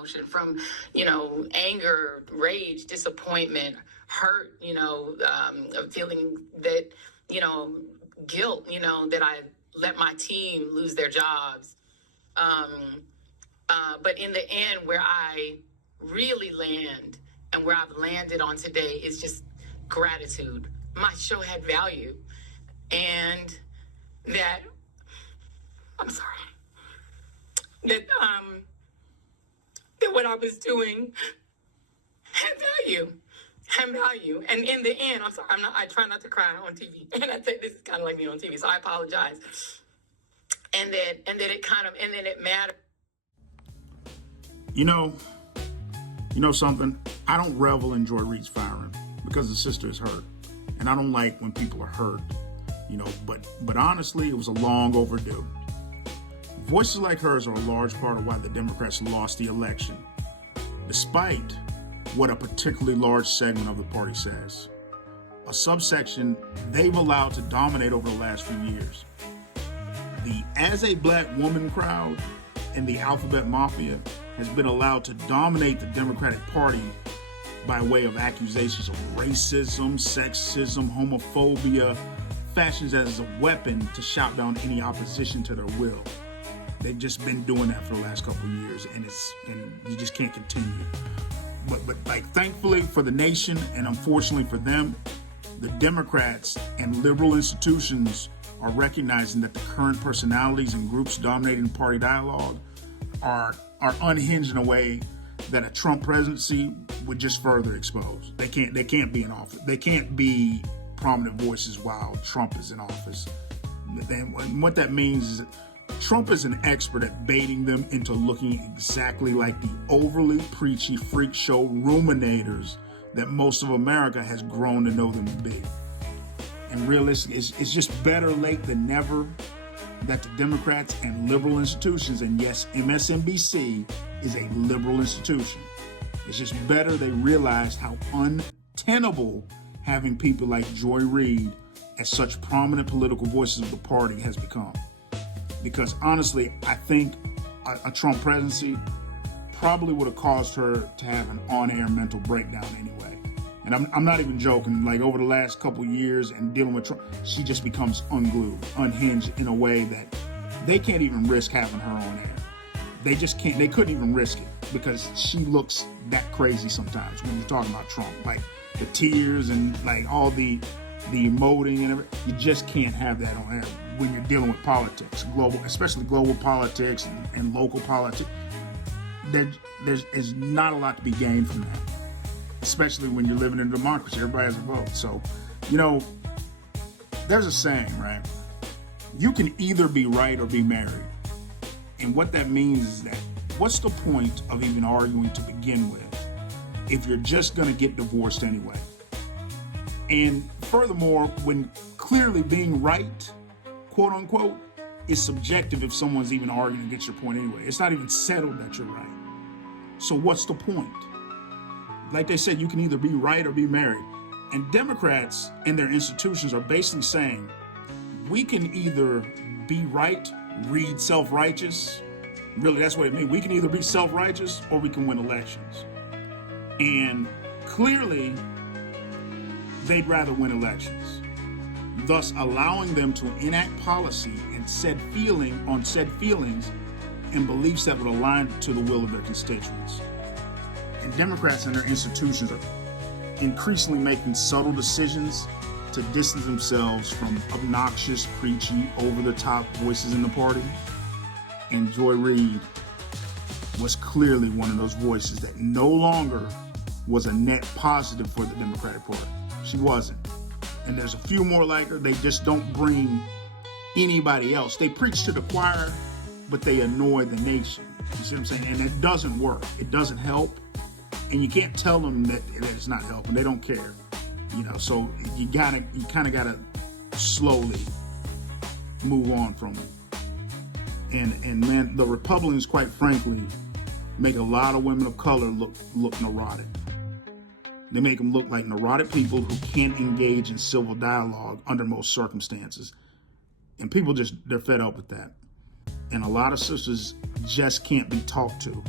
emotion, from, anger, rage, disappointment, hurt, feeling that, guilt, that I let my team lose their jobs. But in the end, where I really land and where I've landed on today is just gratitude. My show had value, and that what I was doing had value. And in the end, I'm sorry, I try not to cry on TV. And I think this is kind of like me on TV, so I apologize. And then it mattered. You know something? I don't revel in Joy Reid's firing because the sister is hurt. And I don't like when people are hurt, but honestly, it was a long overdue. Voices like hers are a large part of why the Democrats lost the election, despite what a particularly large segment of the party says. A subsection they've allowed to dominate over the last few years. The "as a black woman" crowd and the alphabet mafia has been allowed to dominate the Democratic Party by way of accusations of racism, sexism, homophobia, fashioned as a weapon to shout down any opposition to their will. They've just been doing that for the last couple of years, and you just can't continue. But thankfully for the nation, and unfortunately for them, the Democrats and liberal institutions are recognizing that the current personalities and groups dominating party dialogue are unhinged in a way that a Trump presidency would just further expose. They can't be in office. They can't be prominent voices while Trump is in office. And what that means is Trump is an expert at baiting them into looking exactly like the overly preachy freak show ruminators that most of America has grown to know them to be. And realistically, it's just better late than never that the Democrats and liberal institutions, and yes, MSNBC is a liberal institution. It's just better they realized how untenable having people like Joy Reid as such prominent political voices of the party has become. Because honestly, I think a Trump presidency probably would have caused her to have an on-air mental breakdown anyway. And I'm not even joking. Like, over the last couple years and dealing with Trump, she just becomes unglued, unhinged in a way that they can't even risk having her on air. They just can't. They couldn't even risk it because she looks that crazy sometimes when you're talking about Trump. Like the tears and like all the emoting and everything. You just can't have that on air when you're dealing with politics, especially global politics and local politics. There's not a lot to be gained from that, especially when you're living in a democracy. Everybody has a vote. So, there's a saying, right? You can either be right or be married. And what that means is that what's the point of even arguing to begin with if you're just going to get divorced anyway? And furthermore, when clearly being right, quote unquote, is subjective if someone's even arguing against your point anyway. It's not even settled that you're right. So what's the point? Like they said, you can either be right or be married. And Democrats and their institutions are basically saying, we can either be right, read self-righteous. Really, that's what it means. We can either be self-righteous or we can win elections. And clearly, they'd rather win elections, thus allowing them to enact policy and said feelings and beliefs that would align to the will of their constituents. And Democrats and their institutions are increasingly making subtle decisions to distance themselves from obnoxious, preachy, over-the-top voices in the party. And Joy Reid was clearly one of those voices that no longer was a net positive for the Democratic Party. She wasn't. And there's a few more like her. They just don't bring anybody else. They preach to the choir, but they annoy the nation. You see what I'm saying? And it doesn't work. It doesn't help. And you can't tell them that it's not helping. They don't care. So you kind of gotta slowly move on from it. And man, the Republicans, quite frankly, make a lot of women of color look neurotic. They make them look like neurotic people who can't engage in civil dialogue under most circumstances. And people they're fed up with that. And a lot of sisters just can't be talked to.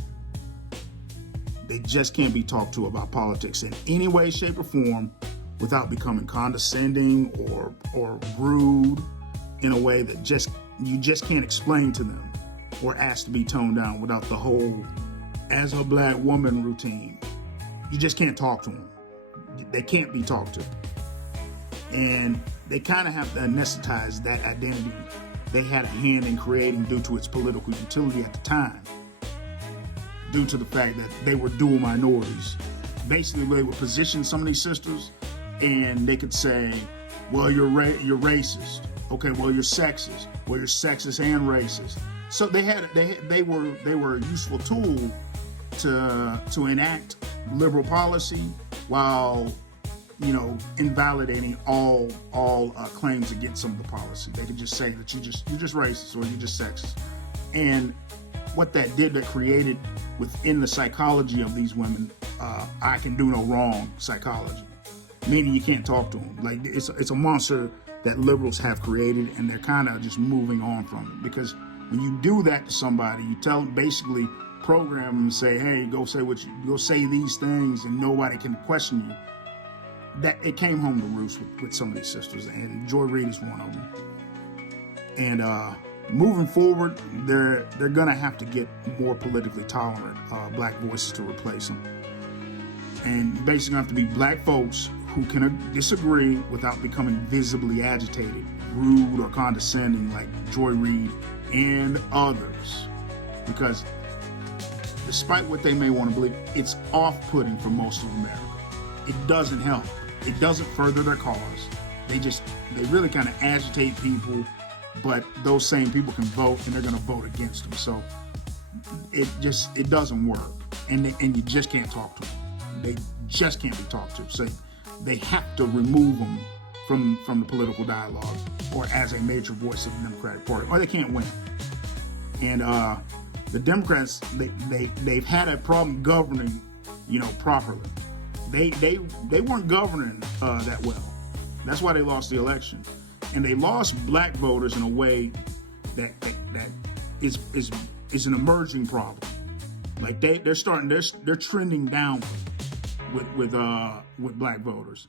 They just can't be talked to about politics in any way, shape, or form without becoming condescending or rude in a way that you just can't explain to them, or ask to be toned down without the whole "as a black woman" routine. You just can't talk to them. They can't be talked to. And they kind of have to anesthetize that identity they had a hand in creating due to its political utility at the time, due to the fact that they were dual minorities. Basically, they would position some of these sisters, and they could say, well, you're racist. Okay, well, you're sexist. Well, you're sexist and racist. So they were a useful tool to enact liberal policy while, you know, invalidating all claims against some of the policy. They could just say that you're just racist or you're just sexist. And what that did, that created within the psychology of these women, I can do no wrong psychology, meaning you can't talk to them. Like it's a monster that liberals have created, and they're kind of just moving on from it. Because when you do that to somebody, you basically program them and say, hey, go say these things, and nobody can question you. That it came home to roost with some of these sisters, and Joy Reid is one of them. And moving forward, they're gonna have to get more politically tolerant black voices to replace them, and basically have to be black folks who can disagree without becoming visibly agitated, rude, or condescending like Joy Reid and others. Because despite what they may want to believe, it's off-putting for most of America. It doesn't help. It doesn't further their cause. They really kind of agitate people, but those same people can vote, and they're going to vote against them. So it doesn't work, and you just can't talk to them. They just can't be talked to. So they have to remove them from the political dialogue, or as a major voice of the Democratic Party, or they can't win. And the Democrats, they've had a problem governing, properly. They weren't governing that well. That's why they lost the election, and they lost black voters in a way that is an emerging problem. Like they're trending downward with black voters,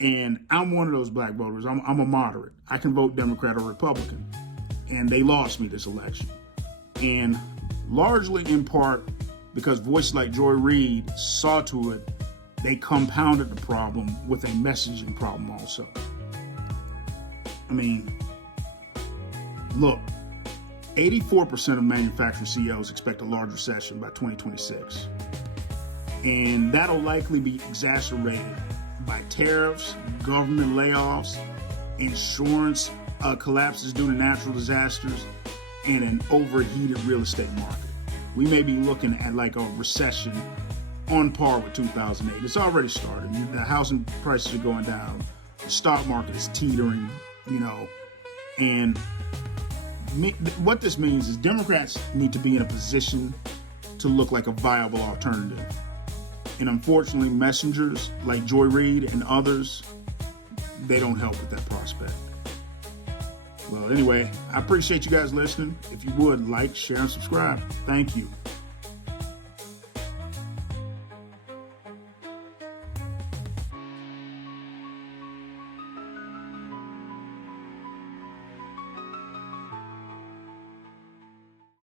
and I'm one of those black voters. I'm a moderate. I can vote Democrat or Republican, and they lost me this election, and largely in part because voices like Joy Reid saw to it. They compounded the problem with a messaging problem also. I mean, look, 84% of manufacturing CEOs expect a large recession by 2026. And that'll likely be exacerbated by tariffs, government layoffs, insurance collapses due to natural disasters, and an overheated real estate market. We may be looking at like a recession on par with 2008. It's already started. The housing prices are going down. The stock market is teetering, and what this means is Democrats need to be in a position to look like a viable alternative. And unfortunately, messengers like Joy Reid and others, they don't help with that prospect. Well, anyway, I appreciate you guys listening. If you would, like, share, and subscribe. Thank you.